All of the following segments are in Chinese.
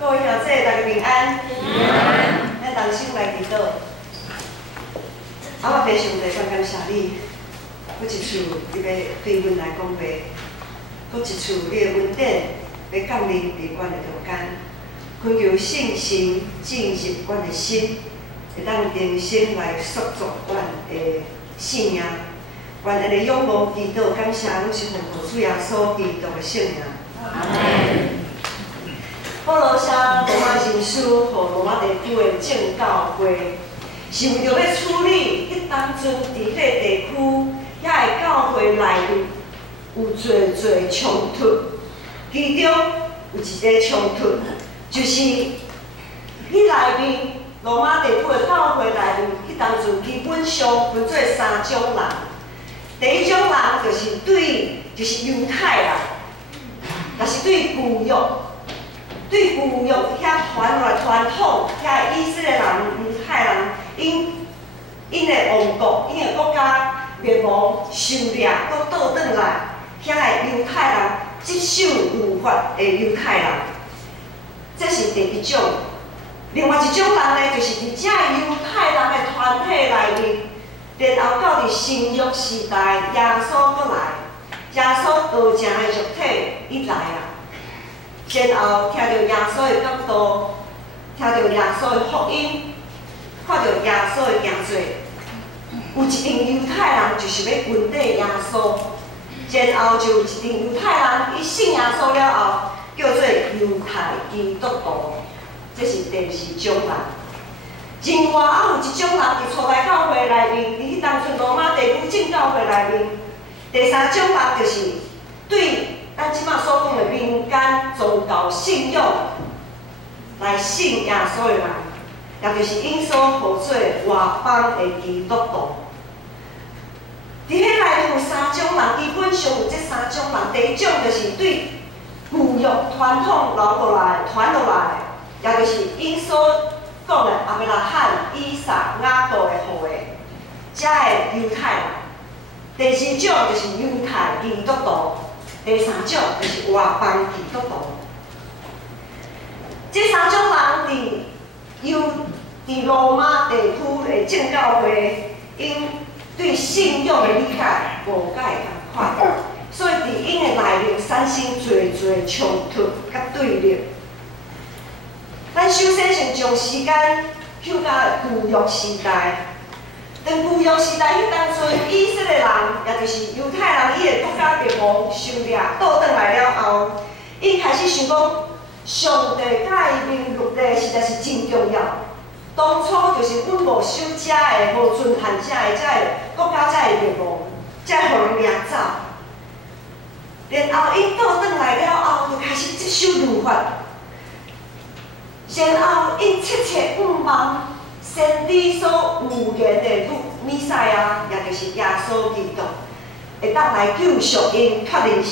各位兄弟，大家平安。平安。咱同心来祈祷。我非常感谢你，搁一次你要对阮来讲话，搁一次你的恩典要降临伫阮的中间，恳求圣神进入阮的心，会当重新来塑造阮的性命。愿安尼仰望祈祷，感谢阮是奉主耶稣基督的圣名。阿门。保罗写罗马人书，予罗马地区的正教会，是为着要处理迄当阵伫迄个地区遐个教会内面有侪冲突，其中有一个冲突，就是迄内面罗马地区的教会内面，迄当阵基本上分做三种人。第一种人就是犹太人，但是对旧约遐传统遐以色列人、犹太人，因的王国、因的国家灭亡、受掠，搁倒转来，遐的犹太人接受律法的犹太人，这是第一种。另外一种人呢，就是伫遮犹太人的团体内面，然后到伫新约时代，耶稣搁来，耶稣道成的肉体伊来啊。然后听到耶稣的教导，听到耶稣的福音，看到耶稣的行做，有一群犹太人就是要跟缀耶稣，然后就有一群犹太人伊信耶稣了后，叫做犹太基督徒，这是第二种人。另外还有一种人伫初代教会内面，伫迄当阵罗马地区正教会内面，第三种人就是对咱即马所讲的民间宗教信仰来信耶稣的人，也就是因所号做外邦的基督徒。伫迄内面有三种人，基本上有这三种人。第一种就是对旧约传统传落来，也就是因所讲的亚伯拉罕、以撒、雅各的后裔，遮的犹太人。第二种就是犹太基督徒。第三种就是外邦基督徒。这三种人伫罗马地区的正教会，因对信仰的理解无解共款，所以伫因的内面产生侪冲突甲对立。咱首先先将时间翕到旧约时代。当旧约时代迄当阵，以色列人，也就是犹太人，伊的国家灭亡、受掠，倒转来了后，伊开始想讲，上帝甲伊明律例实在是真重要。当初就是阮无守遮的、无遵行遮的，才会国家才会灭亡，才会互人掠走。然后伊倒转来了后，就开始接受律法，然后因切盼望先知所预言的弥赛亚，也就是耶稣基督，会当来救赎因脱离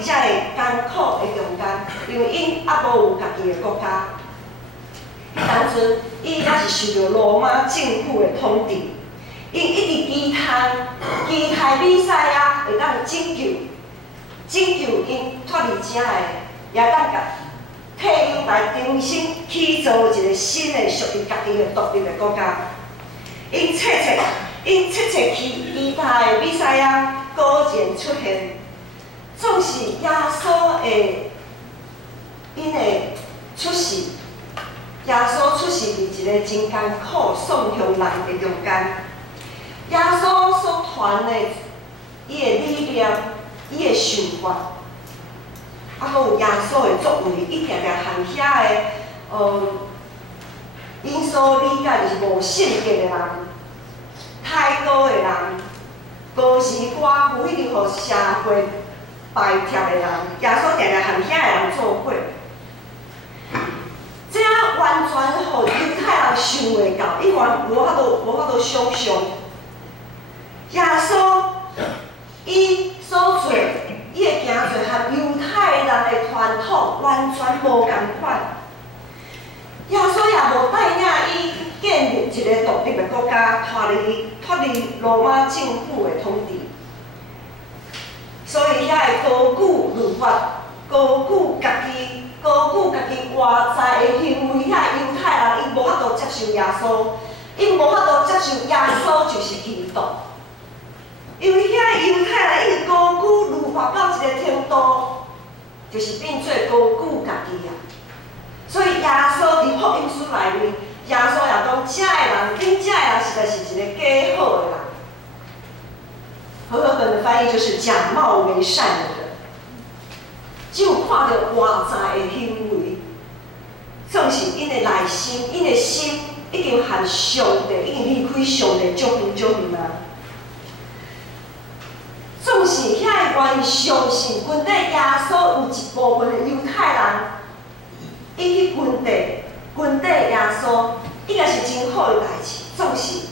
遮个艰苦的中间，因为因还无有家己的国家。当阵伊也是受到罗马政府的统治，因一直期待弥赛亚会当拯救因脱离遮个，也当甲替因来重新起造一个新的属于家己的独立的国家。因切期待的弥赛亚果然出现，总是耶稣的因的出世。耶稣出世伫一个真艰苦、送向人的中间。耶稣所传的伊的理念、伊的想法，还有耶稣的作为，伊常常和遐个因所理解就是无性格的人、太高的人、孤儿寡妇，迄种互社会排斥的人，耶稣常常和遐个人做伙。这完全互犹太人想袂到，伊无法度想象。耶稣伊所做，伊的行做和犹太人的传统完全无共款。耶稣也无带领伊建立一个独立的国家，脱离罗马政府的统治。所以遐会高举律法，高举家己家己外在的行为，遐犹太人伊无法度接受耶稣，伊无法度接受耶稣就是基督。因为遐犹太人伊高举律法到一个程度，就是变做高举家己啊。所以耶稣伫福音书内面，耶稣也讲，遮的人，恁遮的人实在是一个假好的人。和合本的翻译就是假冒为善的人，只有看到外在的行为，总是因的内心，因的心已经和上帝已经离开上帝足远啊。总是遐个愿意相信，阮底耶稣有一部分的犹太人，伊去阮底耶稣，应该是真好的代志。总是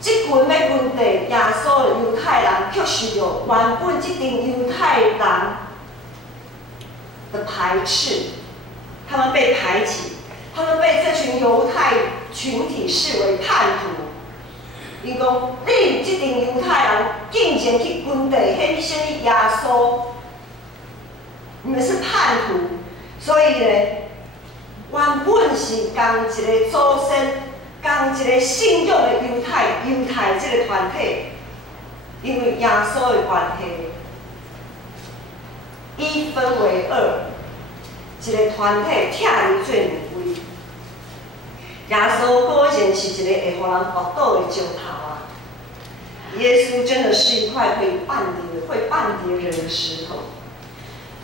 即群要阮底耶稣的犹太人，却受到原本即群犹太人的排斥，他们被排挤，他们被这群犹太群体视为叛徒。伊讲，你即群犹太人竟然去阮地献什么耶稣，你们是叛徒。所以呢，原本是共一个祖先、共一个信仰的犹太这个团体，因为耶稣的关系，一分为二，一个团体拆离做两位。耶稣果然是一个会互人滑倒的石头啊！耶稣真的是一块会绊跌人的石头。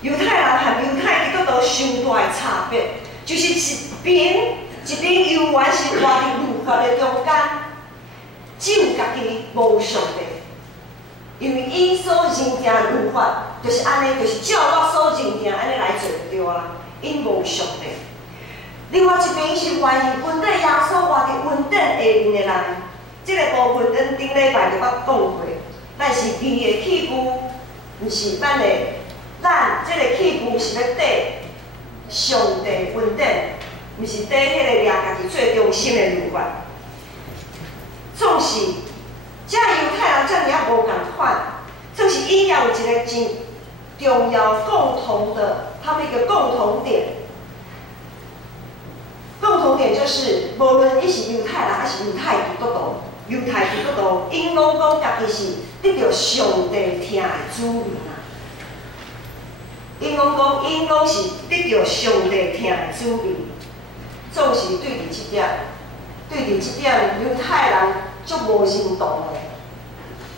犹太人和犹太基督徒上大的差别，就是一边犹原是活伫律法的中间，只有家己无上帝，因为伊所认定律法就是安尼，就是照我所认定安尼来做就对啊，因无上帝。另外一边是愿意阮底耶稣活伫稳定下面的人，这个部分咱顶礼拜就捌讲过，咱是义的起步，毋是咱这个起步是要缀上帝稳定，毋是缀迄个掠家己最中心的律法。总是这犹太人遮尔啊无共款，总是伊也有一个真重要共同的，他们一个共同点。共同点就是，无论伊是犹太人还是犹太基督徒，因拢讲家己是得到上帝疼的子民啊。因拢是得到上帝疼的子民。总是对伫即点，犹太人足无认同的。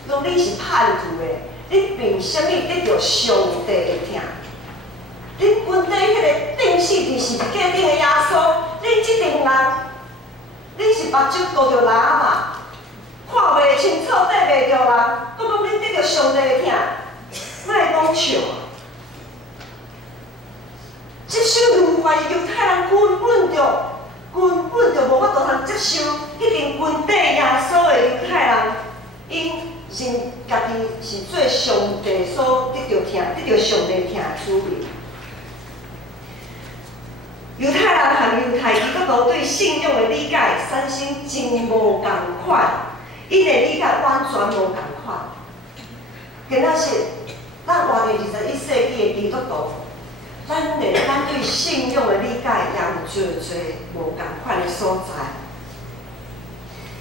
讲你是叛徒的，你凭什么得到上帝的疼？恁阮底迄个顶死伫是假顶的耶稣，恁即群人，恁是目睭顾着喇嘛，看袂清楚，缀袂着人，搁讲恁得到上帝的疼，莫讲笑啊！接受律法的犹太人根本就无法度通接受迄群阮底耶稣的犹太人，因认家己是做上帝所得到上帝疼的子民。犹太人和犹太基督徒对信仰的理解，产生真无共款，因的理解完全无共款。今仔日，咱活伫21世纪的基督徒，咱对信仰的理解也有侪无共款的所在。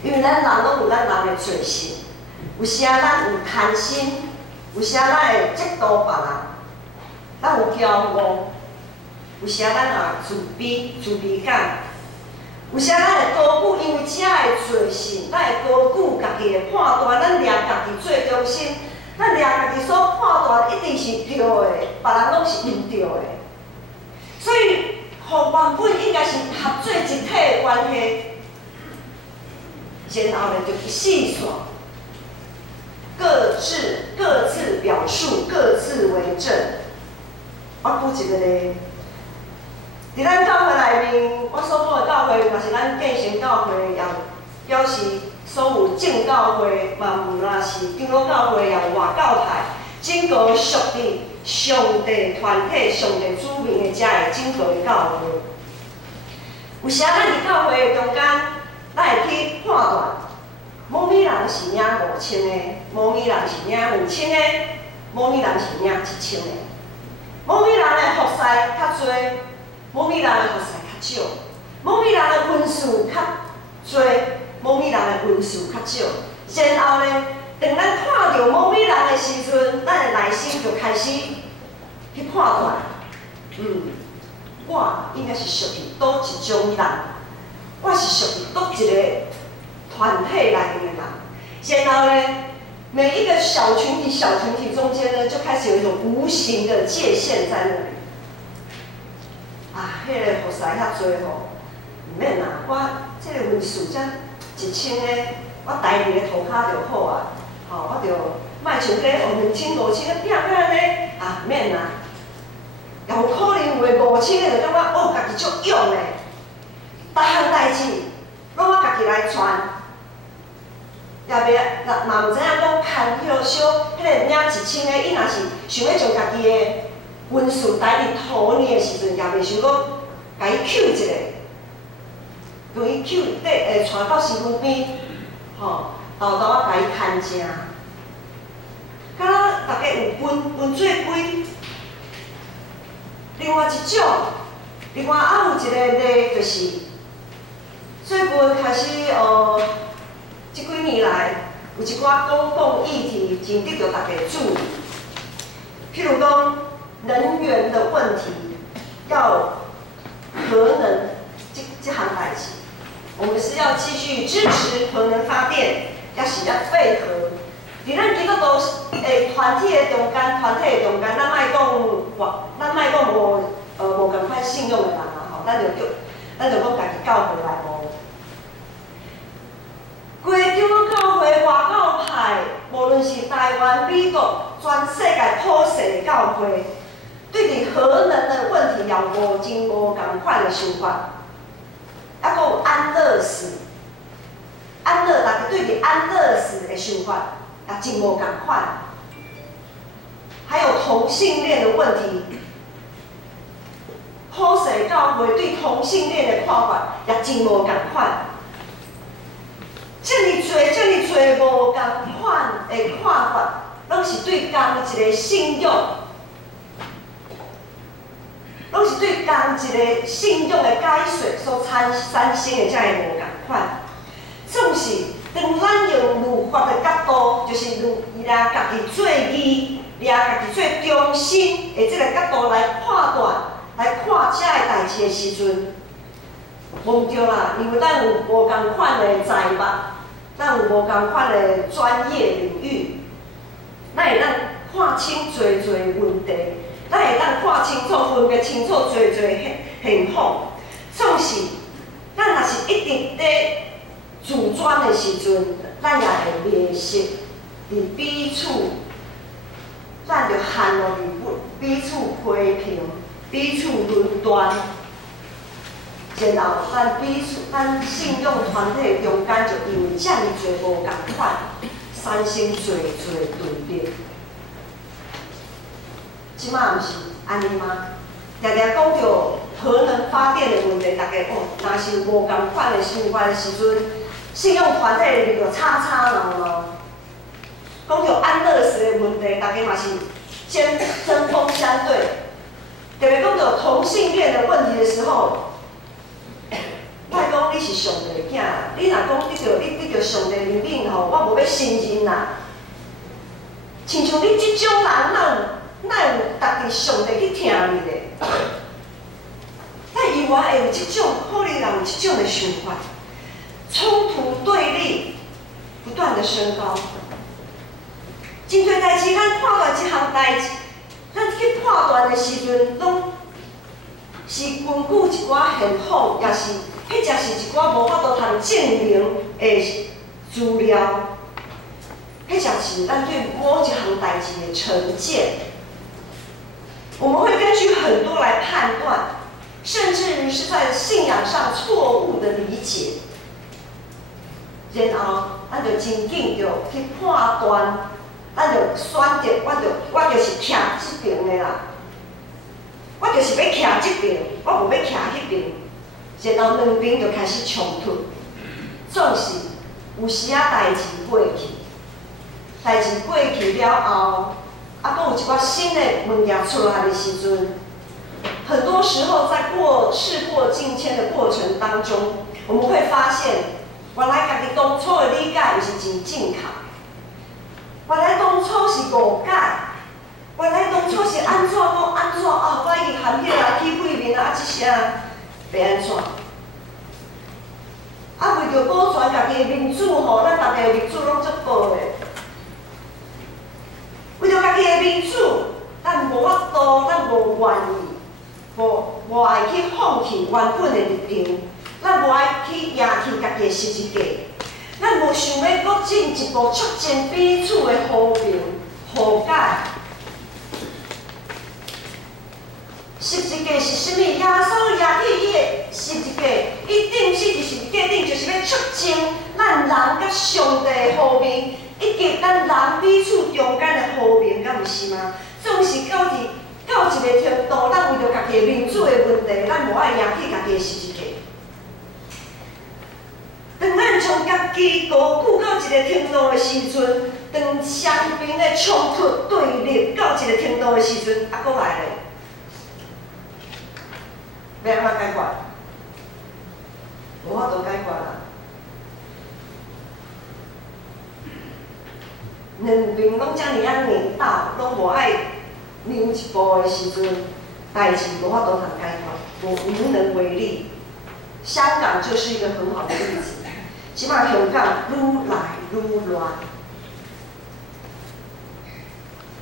因为咱人拢有咱人的罪性，有时啊咱有贪心，有时啊咱会嫉妒别人，咱有骄傲。有时咱也自卑感，有时咱会高举因为遮的罪性，咱会高举家己的判断，咱掠家己最中心，咱掠家己所判断一定是对的，别人拢是毋对的。所以，互原本应该是合做一体的关系，然后呢就一细耍，各自表述，各自为政。我举一个例。伫咱教会内面，我所讲的教会，若是咱建成教会，也表示所有正教会，嘛有若是长老教会，也有外教派，整个属伫上帝团体、上帝子民的遮个整个的教会。有时咱伫教会的中间，咱会去判断，某米人是领5000的，某米人是领5000的，某米人是领1000的，某米人的服侍较多。蒙面人的学识较少，蒙面人的文字较多，蒙面人的文字较少。然后呢，当咱看到蒙面人的时阵，咱的内心就开始去判断，我应该是属于倒一种人，我是属于倒一个团体内面的人。然后呢，每一个小群体中间呢，就开始有一种无形的界限在那里。啊，迄个学识遐多吼，唔免啦，我这个分数才1000个，我台二个涂骹就好啊。吼，我就莫像迄个2000、5000个拼咧，啊，唔免啦。也有可能有个5000个就感觉家己足勇诶，逐项代志拢我家己来传。也袂嘛毋知影讲牵迄落小，迄个领1000个，伊若是想要将家己的文字台语涂呢的时阵，也袂想讲甲伊扣一个，用伊扣传到身躯边，吼，豆豆仔甲伊牵正。敢若大家有分做几？另外一种，另外还有一个咧，就是最近开始这几年来，有一寡公共议题真得到大家注意，譬如讲能源的问题，要核能这项代志，我们是要继续支持核能发电，也是要配合。伫咱基督徒团体的中间，咱莫讲无共款信用的人啦吼，咱就讲家己教会来无。规张教会外教派，无论是台湾、美国，全世界普世的教会，对伫核能的问题也真无共款的想法。还佫有安乐死，大家对伫安乐死的想法也真无共款。还有同性恋的问题，普世教会对同性恋的看法也真无共款。这么多无共款的看法，拢是对同一个信仰，拢是对同一个信仰的解说所产生的，才会无共款。总是当咱用律法的角度，就是以家己做义，家己做中心的这个角度来判断、来看这个代志的时阵，无对啦，因为咱有无共款的财目。咱有无共款的专业领域，咱会当看清侪问题，咱会当看清楚、分别清楚侪现况。总是，咱若是一直咧自专的时阵，咱也会迷失伫彼此，咱就陷落伫彼此批评、彼此论断。然后，咱信仰团体中间就因为这么多无共款，产生侪对立。即摆毋是安尼吗？常常讲到核能发电的问题，大家若是有无共款的想法的时阵，信仰团体就吵闹。讲到安乐死的问题，大家嘛是针锋相对。特别讲到同性恋的问题的时候。莫讲你是上帝的囝，你若讲你着上帝怜悯吼，我无要信任啦。亲像你即种人，哪有值得上帝去听你咧？咱以外会有即种，可能有即种的想法，冲突对立不断的升高。真多代志，咱判断即项代志，咱去判断的时阵，拢是根据一寡现况，也是。迄才是一寡无法度通证明的资料，迄才是咱对某一项代志的成见。我们会根据很多来判断，甚至是在信仰上错误的理解，然后咱就真紧着去判断，咱就选择，我就是徛这边的啦，我就是要徛这边，我无要徛迄边。然后两边就开始冲突，总是有时代志过去了后，佫有一寡新的物件出来的时阵，很多时候在事过境迁的过程当中，我们会发现，原来家己当初的理解不是真正确，原来当初是误解，原来当初是安怎讲安怎啊，我伊含迄个起鬼面啊，这些啊，要安怎？啊，为着保全家己的民主吼，咱大家的民主拢足高的。为着家己的民主，咱无法度，咱无愿意，无爱去放弃原本的立场，咱无爱去赢去家己的十字架，咱无想要搁进一步促进彼此的和平和解。十字架是啥物？耶稣举起伊的十字架，伊顶死伫十字架顶，就是要促进咱人甲上帝的和平，以及咱人彼此中间的和平，敢毋是吗？总是到一个程度，咱为着家己的民主的问题，咱无爱举起家己的十字架。当咱从家己高举到一个程度的时阵，当双边的冲突对立到一个程度的时阵，啊，搁来咧。要安怎解决？无法度解决啦。两边拢遮尔啊硬斗，拢无爱让一步的时阵，代志无法度通解决，无能为力。香港就是一个很好的例子。即摆香港愈来愈乱，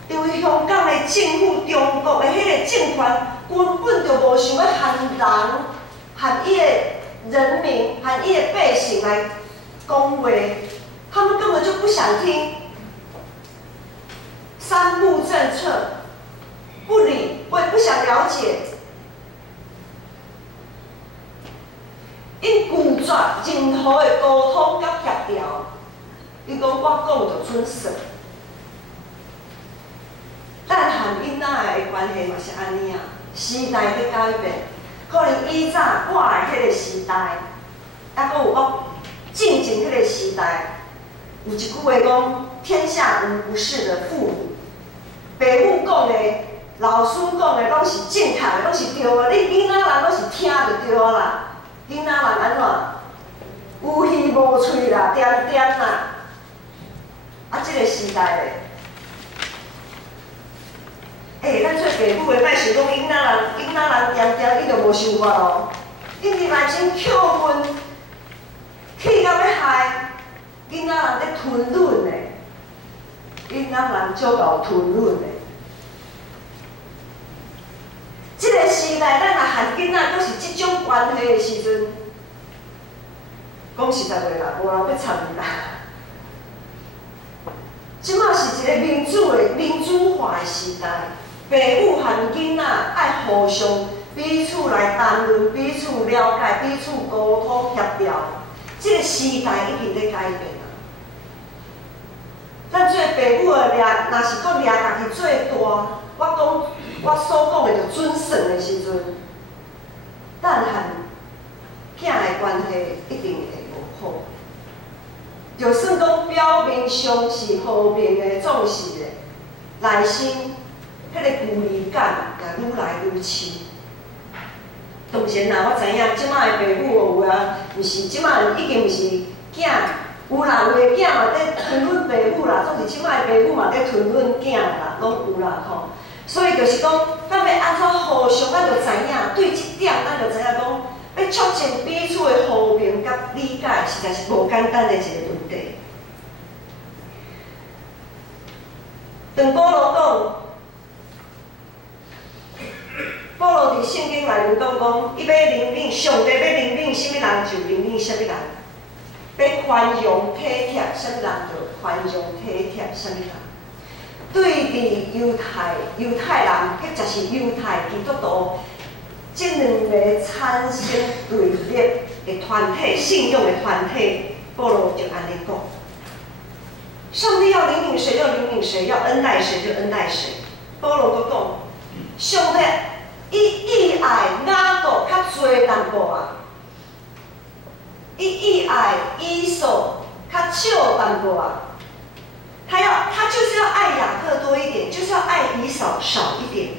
因为香港的政府、中国的迄个政权。根本就无想要和人、和伊的人民、和伊的百姓来讲话，他们根本就不想听三不政策，不理，我也不想了解。因拒绝任何的沟通甲协调，伊讲我讲就准算。咱和囡仔的关系嘛是安尼啊。时代在改变，可能以早我的迄个时代，还阁有我进前迄个时代，有一句话讲：天下无不是的父母。爸母讲的、老师讲的，拢是正确的，拢是对的。你囡仔人拢是听就对啊啦。囡仔人安怎？有耳无喙啦，点点啦。啊，这个时代咧。咱做爸母的，莫想讲囡仔人点点，伊就无想法咯。因为内心扣分，气到要害，囡仔人咧吞忍的，囡仔人足够吞忍的。这个时代，咱若和囡仔阁是即种关系的时阵，讲实在话啦，无人要参与啦。即马是一个民主化的时代。父母和囡仔爱互相彼此来谈论、彼此了解、彼此沟通协调。这个时代已经在改变啊！咱做父母的若是搁掠家己做大，我所讲的就准算的时阵，咱和囝的关系一定会无好。就算讲表面上是和平的、重视的，内心。迄个距离感也愈来愈深。当然啦，我知影即摆的爸母有啊，毋是即摆已经毋是囝，有啦，有的囝嘛在吞忍爸母啦，总是即摆的爸母嘛在吞忍囝啦，拢有啦吼。所以就是讲，咱要安怎互相，咱就知影对即点，咱就知影讲，要促进彼此的和平甲理解，实在是无简单的一个问题。当保罗讲。保罗伫圣经内面讲，伊要怜悯上帝，要怜悯什么人就怜悯什么人，要宽容体贴什么人就宽容体贴什么人。对伫犹太人，或者是犹太基督徒，这两个产生对立的团体、信仰的团体，保罗就安尼讲：上帝要怜悯谁就怜悯谁，要恩待谁就恩待谁。保罗佫讲，上帝。伊爱雅各较侪淡薄啊，伊爱以扫较少淡薄啊。他就是要爱雅各多一点，就是要爱以扫少一点。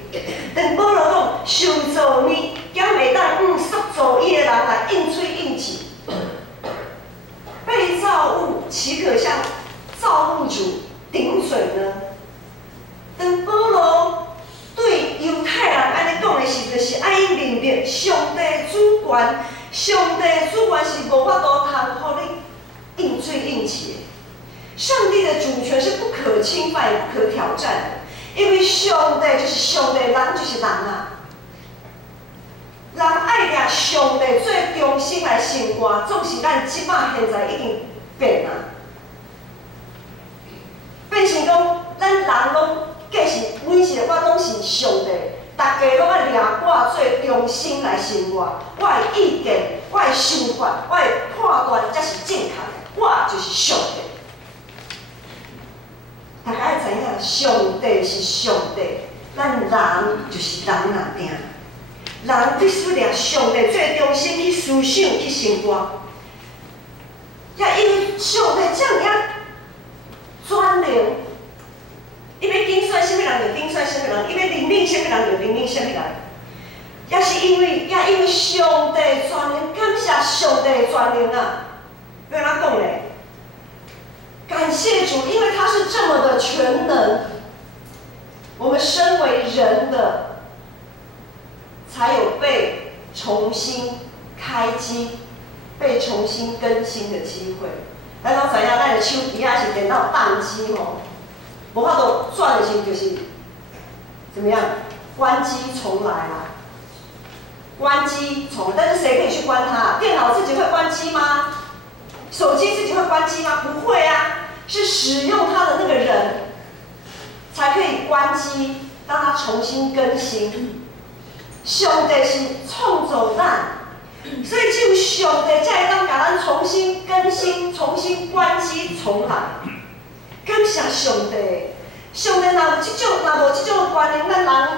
但保罗讲，受造造呢，竟袂当塑造伊的人来应嘴应舌。被造物岂可向造物主顶嘴呢？当保罗对犹太人安尼讲的时，就是爱因明白上帝主权，上帝主权是无法度通互你应嘴应舌。上帝的主权是不可侵犯、也不可挑战的，因为上帝就是上帝，人就是人啊。人爱掠上帝最中心来生活，总是咱即马现在已经变啊，变成讲咱人拢计是每一个我拢是上帝，大家拢爱掠我最中心来生活。我的意见、我的想法、我的判断才是正确的，我就是上帝。大家爱知影，上帝是上帝，咱人就是人啊定。人必须掠上帝最中心去思想、去生活。也因为上帝这样专灵，伊要拣选什么人就拣选什么人，伊要任命什么人就任命什么人。也因为上帝专灵，感谢上帝的专灵啊！要安怎讲嘞？感谢主，因为他是这么的全能，我们身为人的。才有被重新开机、被重新更新的机会。咱拢知影，咱的手机啊是电脑宕机吼，无法度转的时候就是怎么样？关机重来啦，关机重来。但是谁可以去关它？电脑自己会关机吗？手机自己会关机吗？不会啊，是使用它的那个人才可以关机，让它重新更新。上帝是创造咱，所以只有上帝才会当甲咱重新更新、重新关机、重来。感谢上帝！上帝若无即种观念，咱人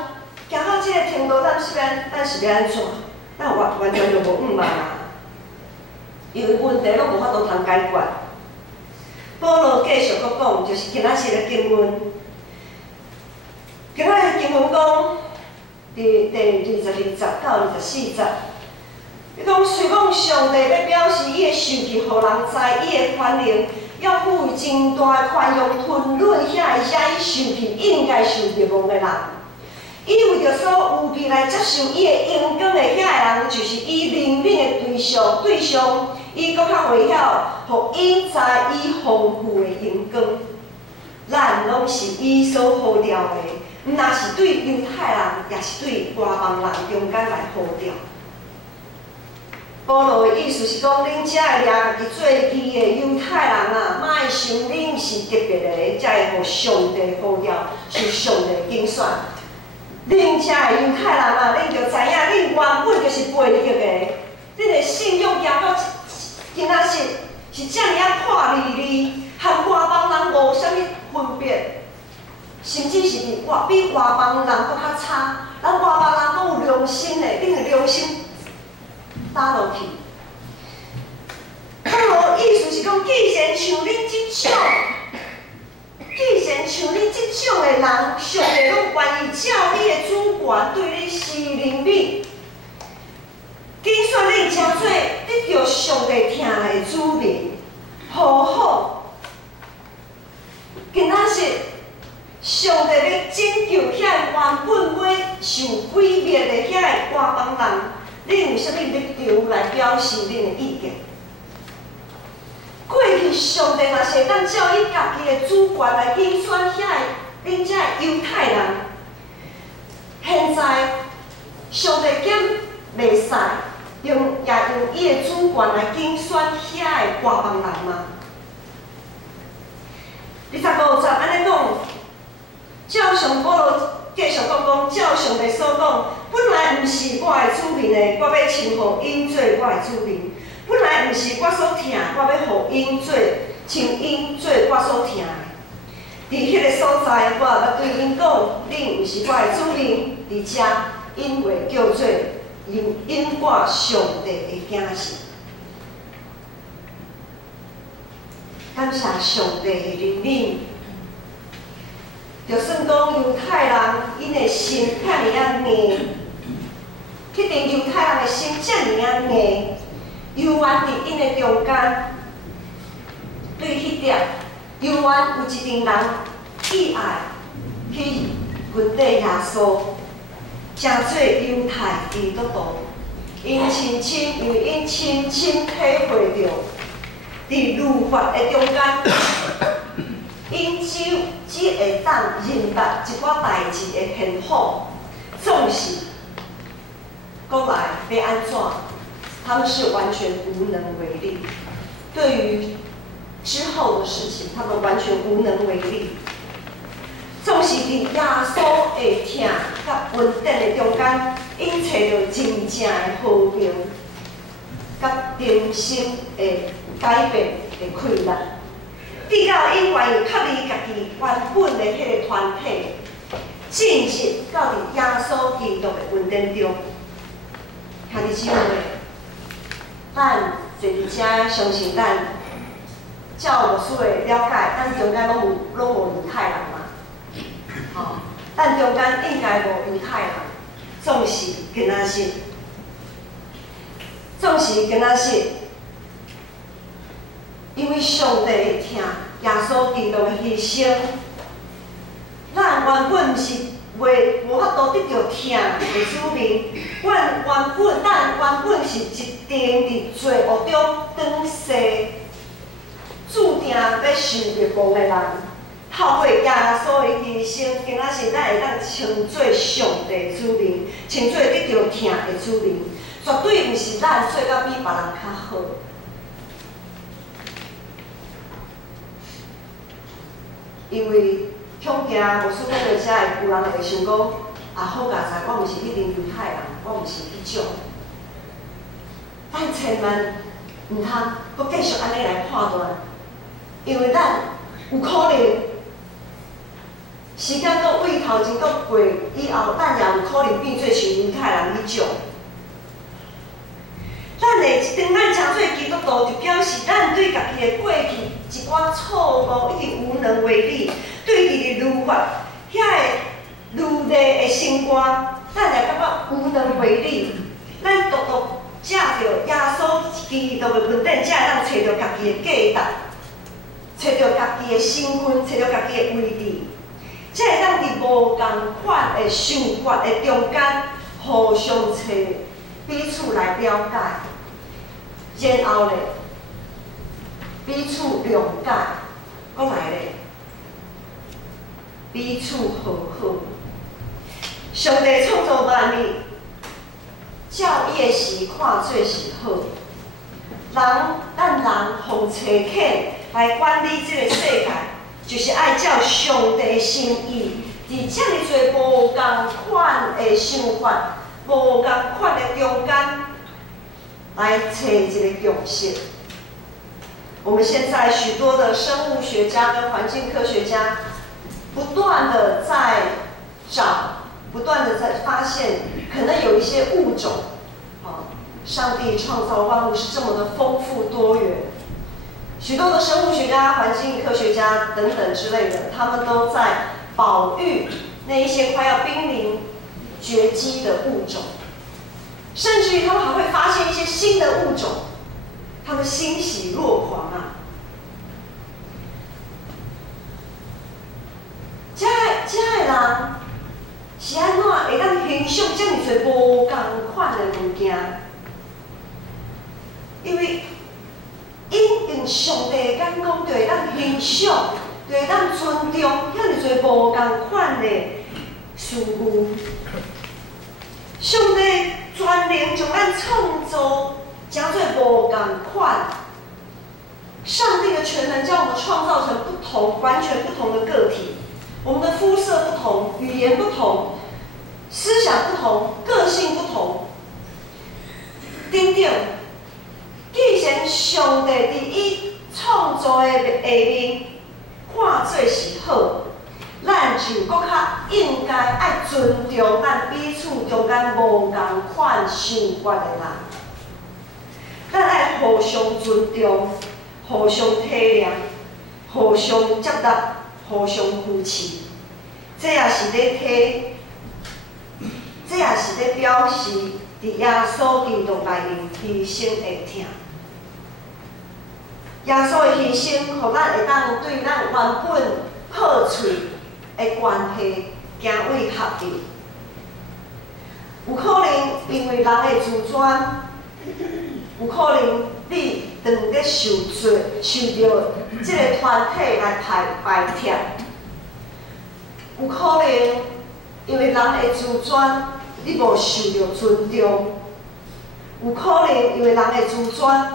行到即个程度，咱是要安怎？咱完全就无嘛啦。因为问题拢无法度通解决。保罗继续搁讲，就是今仔日的经文。今仔日经文讲。第22节到24节，伊讲虽讲上帝要表示伊的受气，互人知伊的宽容，要赋予真大的宽容，吞忍遐会惹伊受气应该受灭亡的人。伊为着所有备来接受伊的恩光的遐个人，就是伊怜悯的对象，伊搁较会晓，互因知伊丰富的恩光。咱拢是伊所呼召的。毋若是对犹太人，也是对外邦人中间来呼召。保罗的意思是讲，恁遮会掠家己做义的犹太人啊，莫想恁是特别的，才会互上帝呼召，受上帝拣选。恁遮的犹太人啊，恁就知影，恁原本就是悖逆的，恁的信仰行到今仔日是遮尔啊破离，和外邦人无啥物分别。甚至是比外邦人搁较差，咱外邦人搁有良心的，恁的良心打落去。保罗意思是讲，既然像恁即种的人，上帝拢愿意照你的主权对你施怜悯，拣选你诚做得到上帝疼爱的子民，好好。今仔日。上帝要拯救遐原本要受毁灭的遐外邦人，恁有啥物立场来表示恁的意见？过去上帝若是会当照伊家己的主权来拣选恁遮犹太人，现在上帝竟袂使用伊的主权来拣选遐外邦人吗？25节安尼讲。照上保罗继续讲，照上帝所讲，本来毋是我的子民的，我要称呼因做我的子民；本来毋是我所疼，我要互因做称因做我所疼的。伫迄个所在，我要对因讲，恁毋是我的子民，而且因会叫做因我上帝的囝是。感谢上帝的怜悯。就算讲犹太人，因的心遐尔啊硬，迄阵犹太人的心遮尔啊硬，犹原伫因的中间，对迄点，犹原有一群人意爱去vấn đề耶稣，真做犹太基督徒，因为因深深体会着，伫律法的中间，因只会当认捌一寡代志的幸福，总是过来要安怎，他们是完全无能为力。对于之后的事情，他们完全无能为力。总是伫耶稣的疼甲稳定的中间，因找到真正的和平，甲人生的改变的快乐。直到因愿意脱离家己原本的迄个团体，进入到伫耶稣基督的稳定中。兄弟姊妹，咱坐伫遮相信咱，照牧师的了解，咱中间拢无犹太人嘛。哦，咱中间应该无犹太人，总是跟仔是，因为上帝的疼，耶稣基督的牺牲，咱原本毋是无法度得到疼的主名，咱原本是一定伫罪恶中转世，注定要受灭亡的人。透过耶稣的牺牲，今仔是咱会当称作上帝主名，称作得到疼的主名，绝对毋是咱做到比别人较好。因为恐惊牧师讲到遮，有人会想讲，好佳哉，我毋是迄阵犹太人，我毋是迄种。咱千万毋通搁继续安尼来判断，因为咱有可能。时间搁为头前搁过以后，咱也有可能变做像犹太人迄种。咱的当咱成做基督徒，就表示咱对家己的过去一寡错误已经无能为力，对伊的律法遐个律例的生活，咱也感觉无能为力。咱独独借着耶稣基督的稳定，才会当找到家己的价值，找到家己的身份，找到家己的位置。才会当伫无共款的想法的中间，互相找彼此来了解，然后咧彼此谅解，搁来咧彼此和好。上帝创造万物，照伊的时看做是好。咱人互找肯来管理这个世界。就是爱照上帝的心意，伫遮尔多无共款的想法、无共款的中间，来找一个共识。我们现在许多的生物学家跟环境科学家，不断的在找，不断的在发现，可能有一些物种，上帝创造万物是这么的丰富多元。许多的生物学家、环境科学家等等之类的，他们都在保育那一些快要濒临绝迹的物种，甚至于他们还会发现一些新的物种，他们欣喜若狂啊！这个人是安怎会当欣赏这么多无共款的物件？因为因用上帝的眼光，就会当欣赏，就会当尊重遐尼多无共款的事物。上帝全能将咱创造，真做无共款。上帝的全能将我们创造成不同、完全不同的个体。我们的肤色不同，语言不同，思想不同，个性不同，等等。既然上帝伫伊创造的下面看做是好，咱就搁较应该爱尊重咱彼此中间无共款想法的人。咱爱互相尊重、互相体谅、互相接纳、互相扶持。这也是咧表示，伫伫耶稣基督内面牺牲会疼。耶稣的牺牲，互咱会当对咱原本破碎的关系行为合一。有可能因为人的自尊，有可能你当咧受到即个团体来排斥，有可能因为人的自尊，你无受到尊重，有可能因为人的自尊，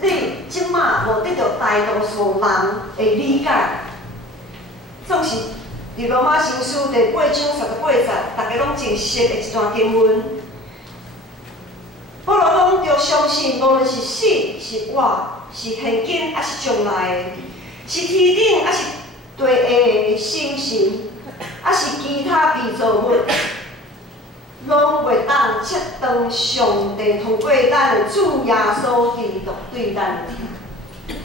你即马无得到大多数人的理解。总是伫罗马书第8章38节，大家拢真熟的一段经文。保罗讲，着相信，无论是死是活，是现今还是将来的，是天顶还是地下的星神，还是其他被造物，拢袂当切断上帝通过咱的主耶稣基督对咱的疼。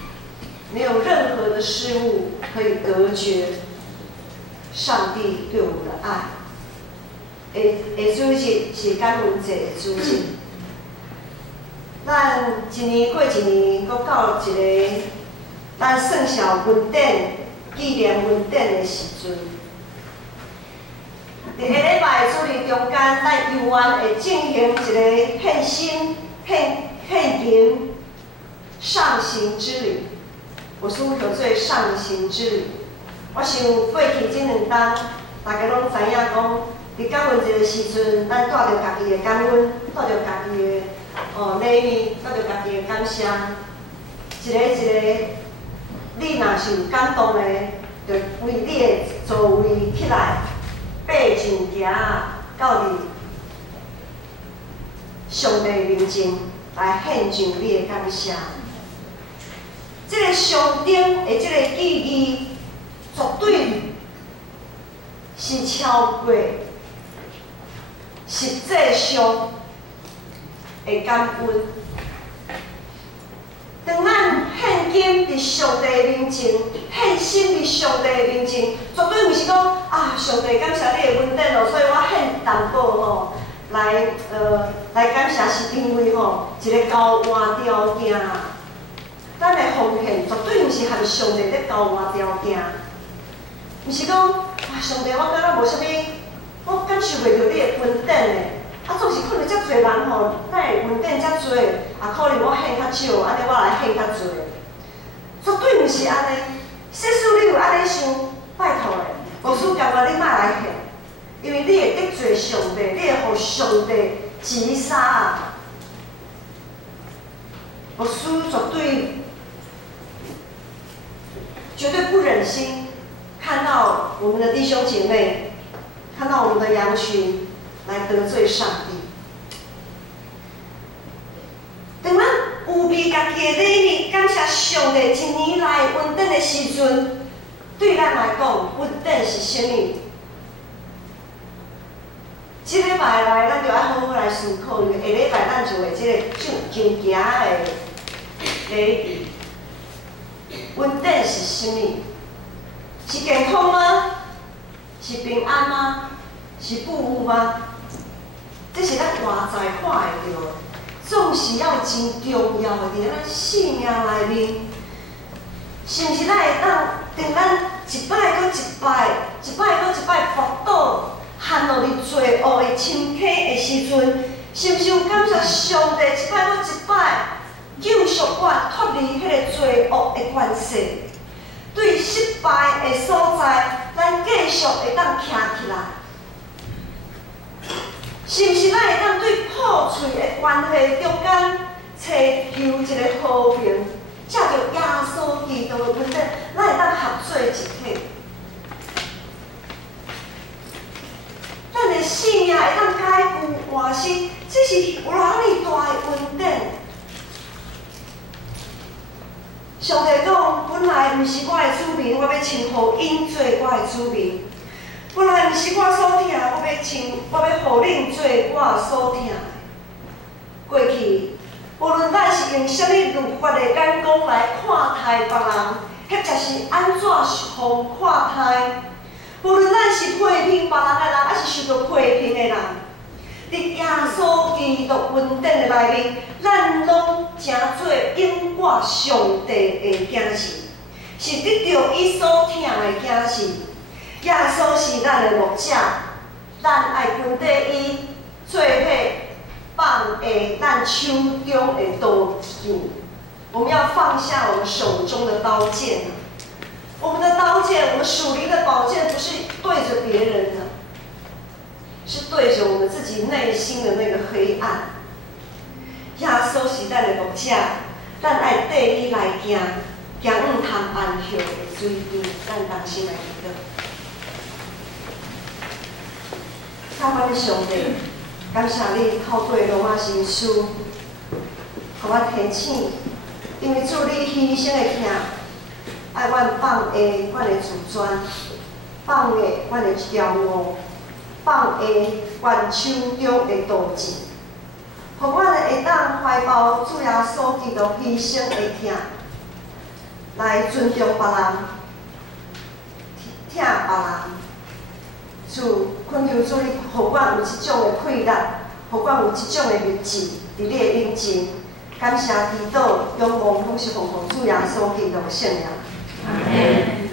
没有任何的事物可以隔绝上帝对我们的爱。下主日是感恩节的主日，咱一年过一年，搁到一个咱算小文典纪念文典的时阵。伫下礼拜主日中间，咱犹原会进行一个献心、献银上行之旅。我书叫做上行之旅。我想过去这2天，大家拢知影讲，伫感恩节的时阵，咱带着家己的感恩，带着家己的礼物，带着家己的感谢，一个，你若是有感动的，就为你的座位起来，爬上行到伫上帝面前来献上你的感谢。这个上顶的这个意义，绝对是超过实际上的感恩。当咱献金伫上帝面前，献心伫上帝面前，绝对毋是讲啊，上帝感谢你的恩典哦，所以我献淡薄吼来感谢，是因为吼一个交换条件。咱的奉献绝对毋是和上帝咧交换条件，毋是讲啊，上帝我敢若无啥物，我感受袂到你的恩典嘞。总是可能遮侪人吼，咱的恩典遮侪，可能我献较少，安尼我来献较侪，绝对毋是安尼。即使你有安尼想，拜托嘞，无事教我你莫来献，因为你会得罪上帝，你会互上帝击杀。无事绝对不忍心看到我们的弟兄姐妹，看到我们的羊群来得罪上帝。当咱有备家己的礼物，感谢上帝一年来恩典的时阵，对咱来讲，恩典是啥物？这礼拜来，咱就要好好来思考，因为下礼拜咱就会这个真行的礼物。恩典是啥物？是健康吗？是平安吗？是富裕吗？这是咱外在看会到的，总是要真重要的伫咱生命内面。是毋是咱会当咱一摆搁一摆滑倒，陷落去罪恶的深坑的时阵，是毋是有感谢上帝一摆搁一摆？救赎我脱离迄个罪恶的关系，对失败的所在，咱继续会当徛起来。是毋是咱会当对破碎的关系中间找求一个和平，借着耶稣基督的恩典，咱会当合做一体。咱的生命会当改旧换新，这是有偌尼大的恩典。上帝讲，本来毋是我的子民，我要称呼因做我的子民；本来毋是我所疼，我要互恁做我所疼的。过去，无论咱是用啥物律法的眼光来看待别人，或者是安怎互看待，无论咱是批评别人的人，还是受到批评的人，伫耶稣基督恩典的内面，咱拢诚做永挂上帝的囝士，是得到伊所疼的囝士。耶稣是咱的牧者，咱爱跟缀伊做伙放下咱手中的刀剑。我们要放下我们手中的刀剑。我们的刀剑，我们属灵的宝剑，不是对着别人的，是对着我们自己内心的那个黑暗。耶稣是咱的牧者，咱爱缀伊来行，行毋通安歇的水边，咱同心来祈祷。靠阮的上帝，感谢你透过罗马神书，互我提醒，因为主你牺牲的疼。爱阮放下阮的自尊，放下阮的骄傲，放下阮手中的刀剑，互阮会当怀抱主耶稣基督牺牲的疼，来尊重别人，疼别人。主，恳求主你，互阮有即种的气力，互阮有即种的日子，伫你的面前，感谢祈祷，仰望拢是奉主耶稣基督的圣名。阿门。